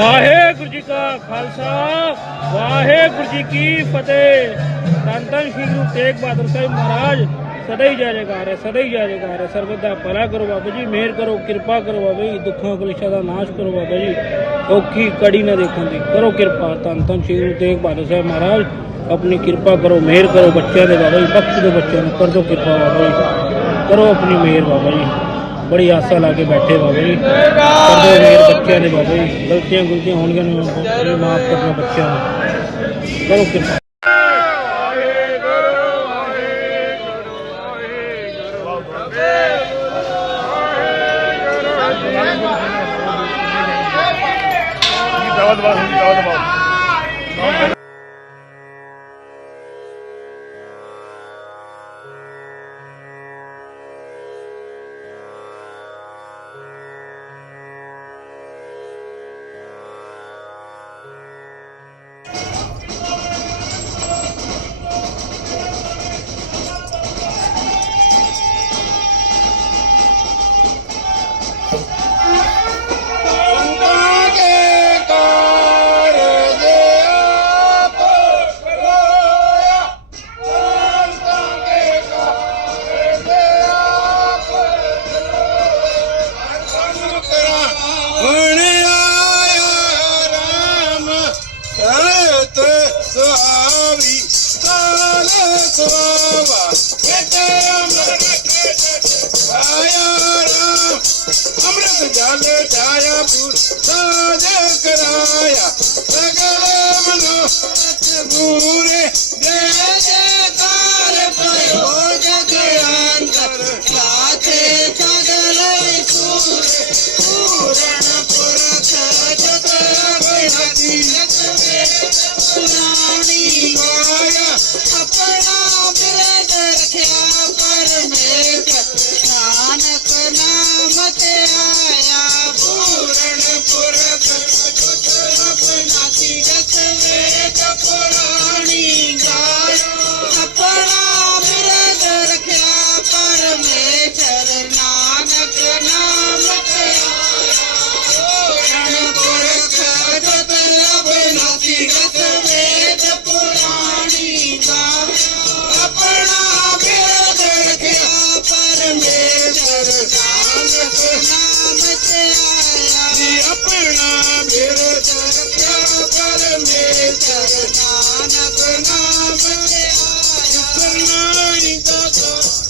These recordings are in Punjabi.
ਵਾਹਿਗੁਰੂ ਜੀ ਕਾ ਖਾਲਸਾ, ਵਾਹਿਗੁਰੂ ਜੀ ਕੀ ਫਤਿਹ। ਧੰਨ ਧੰਨ ਸ਼੍ਰੀ ਗੁਰੂ ਤੇਗ ਬਹਾਦਰ ਸਾਹਿਬ ਮਹਾਰਾਜ, ਸਦਾ ਹੀ ਜੈ ਜੈਕਾਰ ਹੈ, ਸਦਾ ਹੀ ਜੈ ਜੈਕਾਰ ਹੈ। ਸਰਬਤ ਦਾ ਭਲਾ ਕਰੋ ਬਾਬਾ ਜੀ, ਮਿਹਰ ਕਰੋ, ਕਿਰਪਾ ਕਰੋ ਬਾਬਾ ਜੀ, ਦੁੱਖਾਂ ਕਲੇਸ਼ਾਂ ਦਾ ਨਾਸ਼ ਕਰੋ ਬਾਬਾ ਜੀ। ਔਖੀ ਕੜੀ ਨਾ ਦੇਖਣ ਦੀ, ਕਰੋ ਕਿਰਪਾ। ਧੰਨ ਧੰਨ ਸ਼੍ਰੀ ਗੁਰੂ ਤੇਗ ਬਹਾਦਰ ਸਾਹਿਬ ਮਹਾਰਾਜ, ਆਪਣੀ ਕਿਰਪਾ ਕਰੋ, ਮਿਹਰ ਕਰੋ ਬੱਚਿਆਂ ਦੇ ਬਾਬਾ ਜੀ, ਬਖਸ਼ ਦਿਓ ਬੱਚਿਆਂ ਨੂੰ, ਕਰ ਦਿਓ ਕਿਰਪਾ ਬਾਬਾ ਜੀ। ਕਰੋ ਆਪਣੀ ਮਿਹਰ ਬਾਬਾ ਜੀ। ਬੜੀ ਆਸਾ ਲਾ ਕੇ ਬੈਠੇ ਬਾਬਾ ਜੀ ਕਰਦੇ ਮੇਰੇ ਬੱਚਿਆਂ ਦੇ ਬਾਬਾ ਜੀ ਗਲਤੀਆਂ ਗੁਲਤੀਆਂ ਹੋਣਗੀਆਂ ਨੇ ਮਾਫ ਕਰਨਾ ਬੱਚਿਆਂ ਨੂੰ ਕਰੋ ਕਿਰਪਾ ਦਵਾ ਦਵਾ ਦਵਾ ਦਵਾ जल जल छाया साज कराया। सगल मनो पूरे जय जयकार। प्रयो जग अंतर साथे सगल सूरे पूरण पुरख जग हरि पुराणी माया, अपना बिरद रख्या Thank you.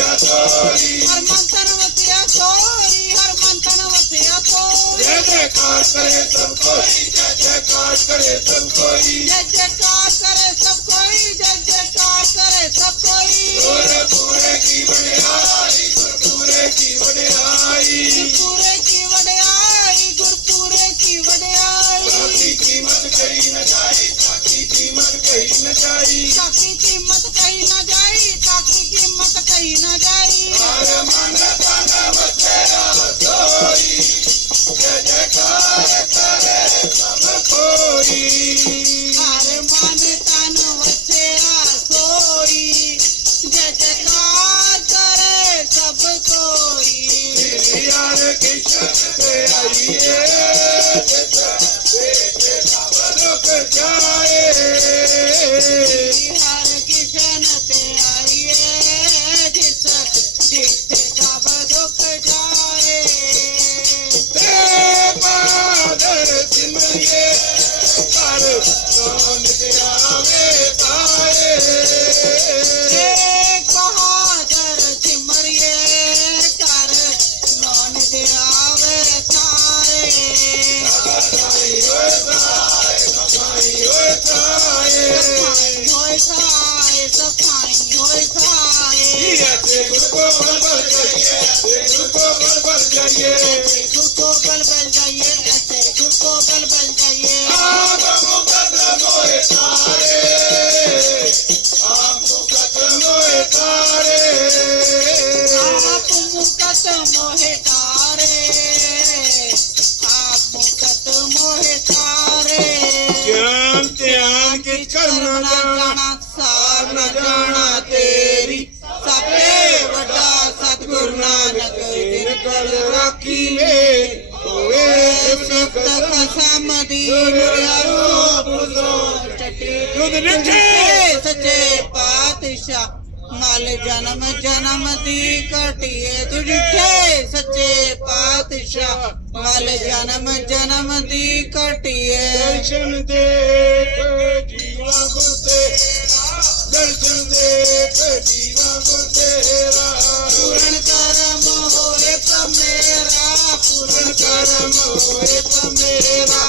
वसिया वसिया कोई हर मंथन वसिया कोई जय जयकार करे सब कोई जय जयकार करे सब कोई जय जयकार करे सब कोई जय जयकार करे सब कोई। पूरे की बने आई पूरे की बने आई न जाई। ताकी कीमत कहीं न जाई ताकी कीमत कहीं न जाई। हर मन जाइए खुद को बल बल जाइए ऐसे खुद को बल बल जाइए। ਨਿੱਠੇ ਸੱਚੇ ਪਾਤਸ਼ਾਹ ਮਲ ਜਨਮ ਜਨਮ ਦੀ ਕਟਿਏ ਤੁਝੇ ਸੱਚੇ ਪਾਤਸ਼ਾਹ ਮਲ ਜਨਮ ਜਨਮ ਦੀ ਕਟਿਏ ਦਰਸ਼ਨ ਦੇਖ ਜੀਵਾ ਗੁਰ ਤੇਰਾ ਦਰਸ਼ਨ ਦੇਖ ਜੀਵਾ ਗੁਰ ਤੇਰਾ ਪੂਰਨ ਕਰਮ ਹੋਏ ਪਮੇਰਾ ਪੂਰਨ ਕਰਮ ਹੋਏ ਮੇਰਾ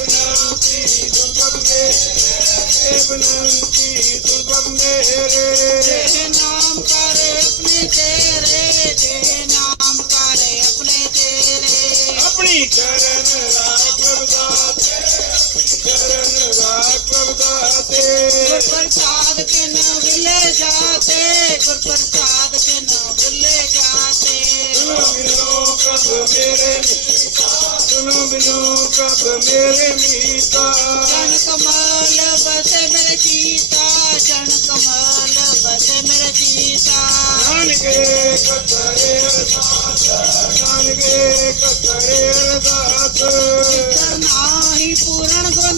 ਬਨਾਂਤੀ ਦੁਰਗਮ ਮੇਰੇ ਬਨਾਂਤੀ ਦੁਰਗਮ ਮੇਰੇ ਜੇ ਨਾਮ ਕਰੇ ਆਪਣੇ ਤੇਰੇ ਜੇ ਨਾਮ ਕਰੇ ਆਪਣੇ ਤੇਰੇ ਆਪਣੀ ਕਰਨ ਰਾਖ ਪ੍ਰਭਦਾਤੇ ਚਰਨ ਰਾਖ ਪ੍ਰਭਦਾਤੇ ਗੁਰ ਪ੍ਰਸਾਦ ਕੇ ਨ ਵਿਲੇ ਜਾਤੇ ਗੁਰ ਪ੍ਰਸਾਦ ਕੇ ਨ ਵਿਲੇ ਜਾਤੇ। ਸੁਨੋ ਬਿਨੋ ਪ੍ਰਭ ਮੇਰੇ ਮੀਤਾ ਸੁਨੋ ਬਿਨੋ ਪ੍ਰਭ ਮੇਰੇ ਮੀਤਾ ਜਨ ਕਮਲ ਬਸੇ ਮੇਰੇ ਚੀਤਾ ਜਨ ਕਮਲ ਬਸੇ ਮੇਰੇ ਚੀਤਾ। ਨਾਨਕੇ ਕਤਰੇ ਅਰਦਾਸ ਨਾਨਕੇ ਕਤਰੇ ਅਰਦਾਸ। ਚਰਨਾਹੀ ਪੂਰਨ ਗੁਰਦਾਸ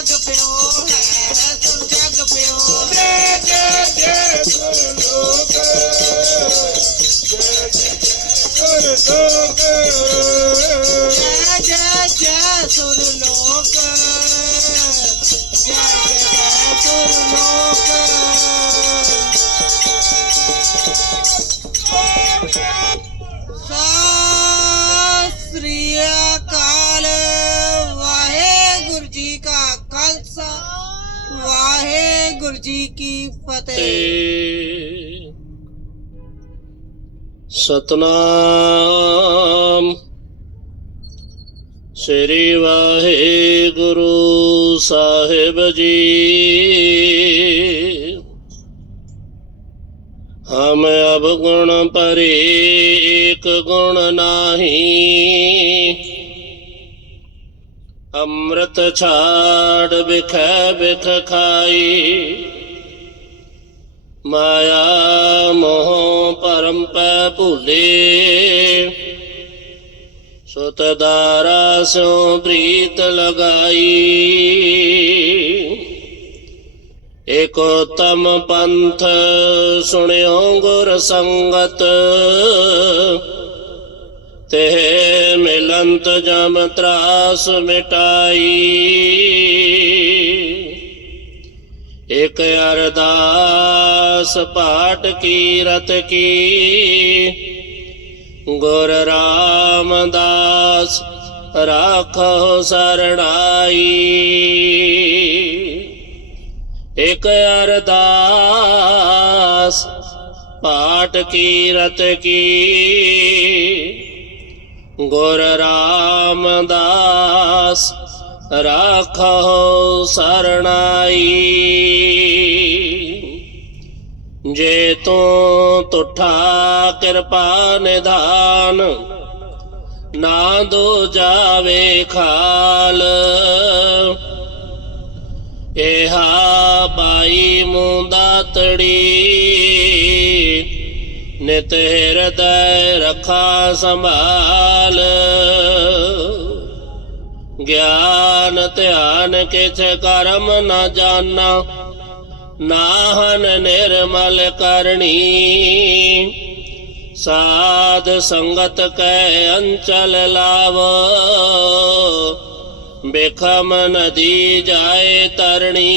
ਜਗ ਪਿਓ ਹੈ ਸਭ ਜਗ ਪਿਓ। ਜੈ ਜੈ ਜੈ ਲੋਕ ਜੈ ਜੈ ਲੋਕ। ਜੈ ਜੈ ਜੈ ਸੁਰ ਲੋਕ ਜੈ ਜੈ ਸੁਰ ਲੋਕ। ਵਾਹਿਗੁਰੂ ਜੀ ਕੀ ਫਤਿਹ ਸਤਨਾਮ ਸ੍ਰੀ ਵਾਹਿਗੁਰੂ ਸਾਹਿਬ ਜੀ ਹਮ ਅਬ ਗੁਣ ਪਰੇ ਏਕ ਗੁਣ ਨਾਹੀ अमृत छाड़ बिख बिख खाई। माया मोह परम पै भूले। सुतदारा सो प्रीत लगाई। उत्तम पंथ सुनियो गुर संगत। ते ਸੰਗਤ ਜਮ ਤਰਾਸ ਮਿਟਾਈ। ਇਕ ਅਰਦਾਸ ਪਾਟ ਕੀ ਰਤ ਕੀ। ਗੁਰ ਰਾਮਦਾਸ ਰਾਖੋ ਸਰਣਾਈ। ਇਕ ਅਰਦਾਸ ਪਾਟ ਕੀਰਤ ਕੀ। ਗੁਰ ਰਾਮਦਾਸ ਰਾਖੋ ਸਰਣਾਈ। ਜੇ ਤੂੰ ਤੁਠਾ ਕਿਰਪਾ ਨਿਧਾਨ, ਨਾ ਦੋ ਜਾਵੇ ਖਾਲ। ਇਹਾ ਪਾਈ ਮੁੰਦਾ ਤੜੀ ਨਿਤ ਹਿਰਦੈ ਰਖਾ ਸੰਭਾਲ। ਗਿਆਨ ਧਿਆਨ ਕਿਛ ਕਰਮ ਨ ਜਾਣਾ, ਨਾਹਨ ਨਿਰਮਲ ਕਰਨੀ। ਸਾਧ ਸੰਗਤ ਕੈ ਅੰਚਲ ਲਾਵ, ਬੇਖਮ ਨਦੀ ਜਾਏ ਤਰਣੀ।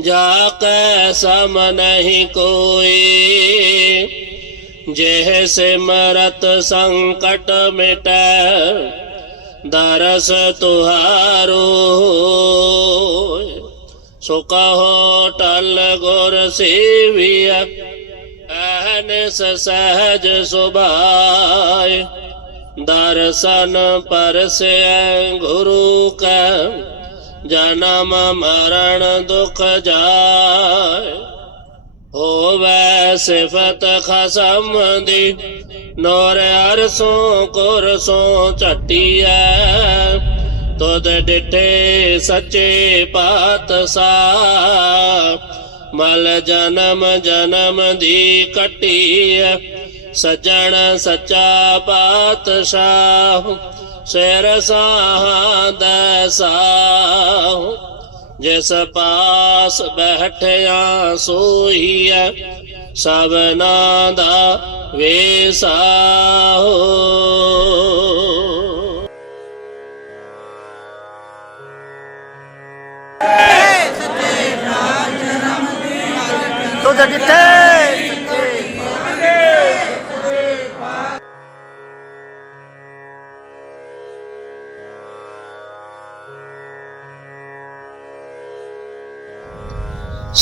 जा कैसम नहीं कोई। जैसे से मरत संकट मिट, दरस तुहारो। सुख टल गुर सेविया सहज सुभाय। दर्शन पर से गुरु का ਜਨਮ ਮਰਨ ਦੁਖ ਜਾਏ। ਹੋਵੇ ਸਿਫਤ ਖਸਮ ਦੀ, ਨੋਰ ਅਰਸੋਂ ਕੁਰਸੋਂ ਝਟੀਐ। ਤੁਧ ਡਿਠੇ ਸੱਚੇ ਪਾਤਸ਼ਾਹ, ਮਲ ਜਨਮ ਜਨਮ ਦੀ ਕਟੀਐ। ਸਜਣ ਸੱਚਾ ਪਾਤਸ਼ਾਹ सिरसा दसाहु जिस पास बैठया सोही सबना दा वेसाहु तो Toda!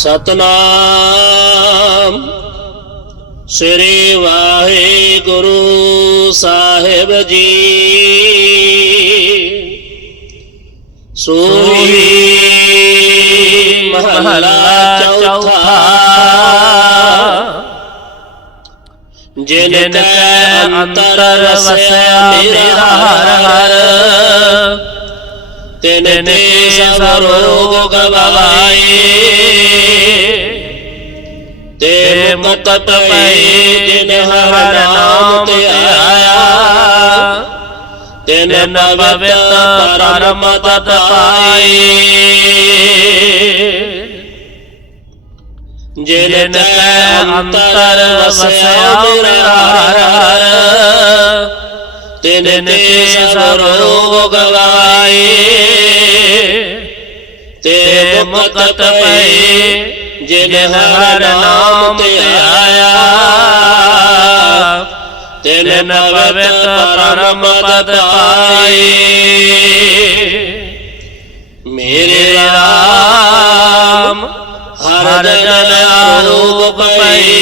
ਸਤਨਾਮ। ਸ੍ਰੀ ਵਾਹਿਗੁਰੂ ਸਾਹਿਬ ਜੀ। ਸੋਹੀ ਮਹਲਾ ਚੌਥਾ। ਜਿਨ ਕੈ ਅੰਤਰ ਵਸਿਆ ਮੇਰਾ ਹਰ ਹਰ तेने ते सर्वरोग भवाये ते मुक्त पये हर नाम ते आया तेन भव्य परम तत् पाये जिन अंतर तिन गवाए मुकत पए जिन हर नाम ते आया। तिन पवित परम पद आए मेरे राम, हर जन आरूप पए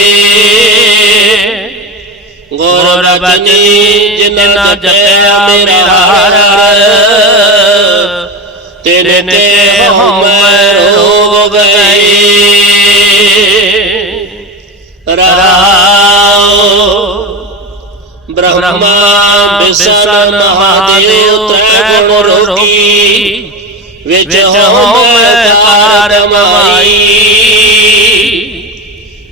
गोर बनी जिन न जपया मेरा हर हर। ਗੁਰ ਤੇਰੇ ਤੇ ਹਉਮੈ ਰੋਗ ਗਏ ਰਾਉ ਬ੍ਰਹਮਾ ਵਿਸ਼ਨ ਮਹਾਦੇਵ ਤ੍ਰੈ ਗੁਣ ਰੋਗੀ। ਵਿੱਚ ਹਉਮੈ ਕਾਰ ਮਾਈ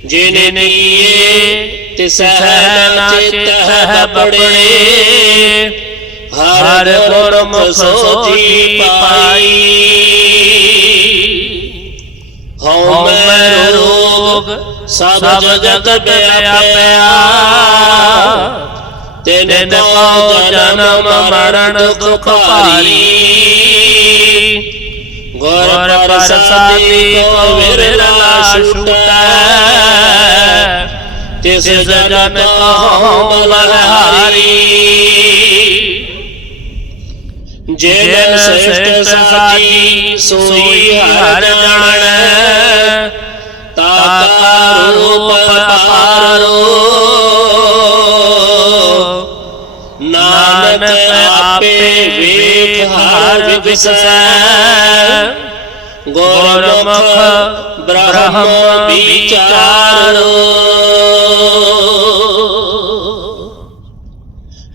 ਜਿਨੇ ਕੀਏ ਤਿਸਹਿ ਨਾ ਚਿਤਹਿ ਬਪੜੇ ਹਰ তার পরম সচি পাই हम रोग सब जगत व्यापया तेने को जन्म मरण दुख पारी गौर प्रसादी को विरला जन श्रेष्ठ सोई हर जन नानक आपे हर विस गोरमुख ब्रह्म विचारो।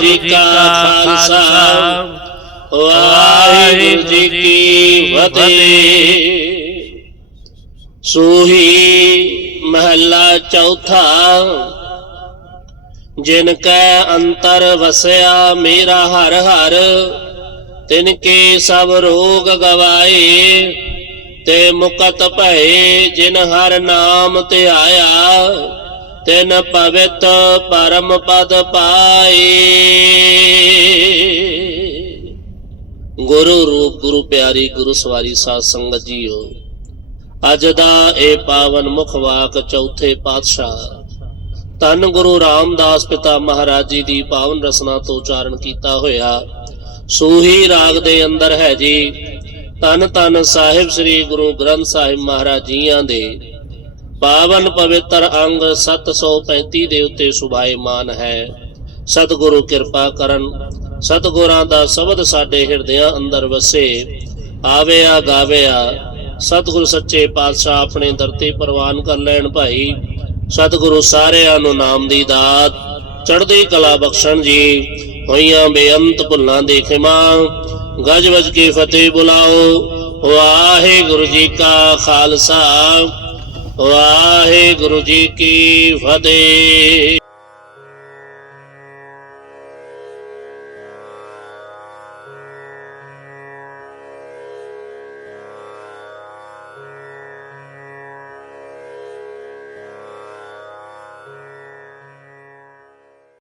जी का खालसा वाहे जी की फतेह सूही महला चौथा, जिनके अंतर वसया मेरा हर हर, तिनके सब रोग गवाए, ते मुकत भये जिन हर नाम ते आया। ਤਿਨ ਪਵਿੱਤ ਪਰਮ ਪਦ ਪਾਏ। ਗੁਰੂ ਰੂਪ, ਗੁਰੂ ਪਿਆਰੀ, ਗੁਰੂ ਸਵਾਰੀ ਸਾਧ ਸੰਗਤ ਜੀਓ, ਅੱਜ ਦਾ ਇਹ ਪਾਵਨ ਮੁਖ ਵਾਕ ਚੌਥੇ ਪਾਤਸ਼ਾਹ ਧੰਨ ਗੁਰੂ ਰਾਮਦਾਸ ਪਿਤਾ ਮਹਾਰਾਜ ਜੀ ਦੀ ਪਾਵਨ ਰਸਨਾ ਤੋਂ ਉਚਾਰਨ ਕੀਤਾ ਹੋਇਆ, ਸੂਹੀ ਰਾਗ ਦੇ ਅੰਦਰ ਹੈ ਜੀ, ਧੰਨ ਧੰਨ ਸਾਹਿਬ ਸ੍ਰੀ ਗੁਰੂ ਗ੍ਰੰਥ ਸਾਹਿਬ ਮਹਾਰਾਜ ਜੀਆਂ ਦੇ ਪਾਵਨ ਪਵਿੱਤਰ ਅੰਗ 735 ਦੇ ਉੱਤੇ ਸੁਭਾਏਮਾਨ ਹੈ। ਸਤਿਗੁਰੂ ਕਿਰਪਾ ਕਰਨ, ਸਤਿਗੁਰਾਂ ਦਾ ਸ਼ਬਦ ਸਾਡੇ ਹਿਰਦਿਆਂ ਅੰਦਰ ਵਸੇ। ਆਵਿਆ ਗਾਵਿਆ, ਸਤਿਗੁਰੂ ਸੱਚੇ ਪਾਤਸ਼ਾਹ ਆਪਣੇ ਦਰ ਤੇ ਪ੍ਰਵਾਨ ਕਰ ਲੈਣ ਭਾਈ। ਸਤਿਗੁਰੂ ਸਾਰਿਆਂ ਨੂੰ ਨਾਮ ਦੀ ਦਾਤ, ਚੜ੍ਹਦੀ ਕਲਾ ਬਖਸ਼ਣ ਜੀ। ਹੋਈਆਂ ਬੇਅੰਤ ਭੁੱਲਾਂ ਦੀ ਖਿਮਾ ਗਜ ਵਜ ਕੇ ਫਤਿਹ ਬੁਲਾਓ। ਵਾਹਿਗੁਰੂ ਜੀ ਕਾ ਖਾਲਸਾ। ਵਾਹਿਗੁਰੂ ਜੀ ਕੀ ਫਤਿਹ